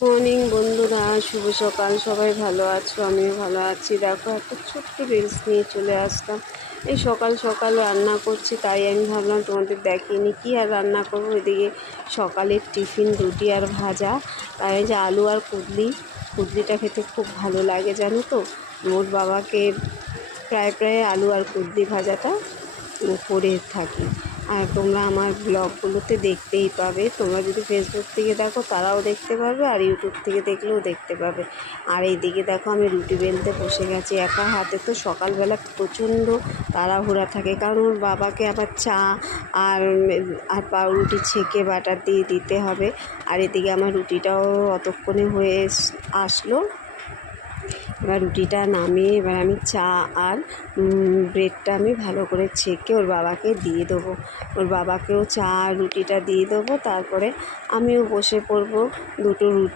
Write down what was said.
Morning বন্ধুরা, শুভ সকাল। সবাই ভালো আছো? আমিও ভালো আছি। দেখো, একটা ছোট্ট রিলস নিয়ে চলে আসলাম। এই সকাল সকাল রান্না করছি, তাই আমি ভাবলাম তোমাদের দেখিনি। কি আর রান্না করবো, এদিকে সকালের টিফিন রুটি আর ভাজা। আর এই যে আলু আর কুদলিটা খেতে খুব ভালো লাগে, জানো তো। মোর বাবাকে প্রায় আলু আর কুদলি ভাজাটা করে থাকি। আর তোমরা আমার ব্লগগুলোতে দেখতেই পাবে। তোমরা যদি ফেসবুক থেকে দেখো তারাও দেখতে পাবে, আর ইউটিউব থেকে দেখলেও দেখতে পাবে। আর এইদিকে দেখো, আমি রুটি বেলতে বসে গেছি। একা হাতে তো সকালবেলা প্রচণ্ড তাড়াহুড়া থাকে, কারণ ওর বাবাকে আবার চা আর পাউরুটি ছেঁকে বাটার দিয়ে দিতে হবে। আর এদিকে আমার রুটিটাও অতক্ষণে হয়ে আসলো। এবার রুটিটা নামিয়ে এবার আমি চা আর ব্রেডটা আমি ভালো করে ছেঁকে ওর বাবাকে দিয়ে দেবো। ওর বাবাকেও চা আর রুটিটা দিয়ে দেবো, তারপরে আমিও বসে পড়বো দুটো রুটি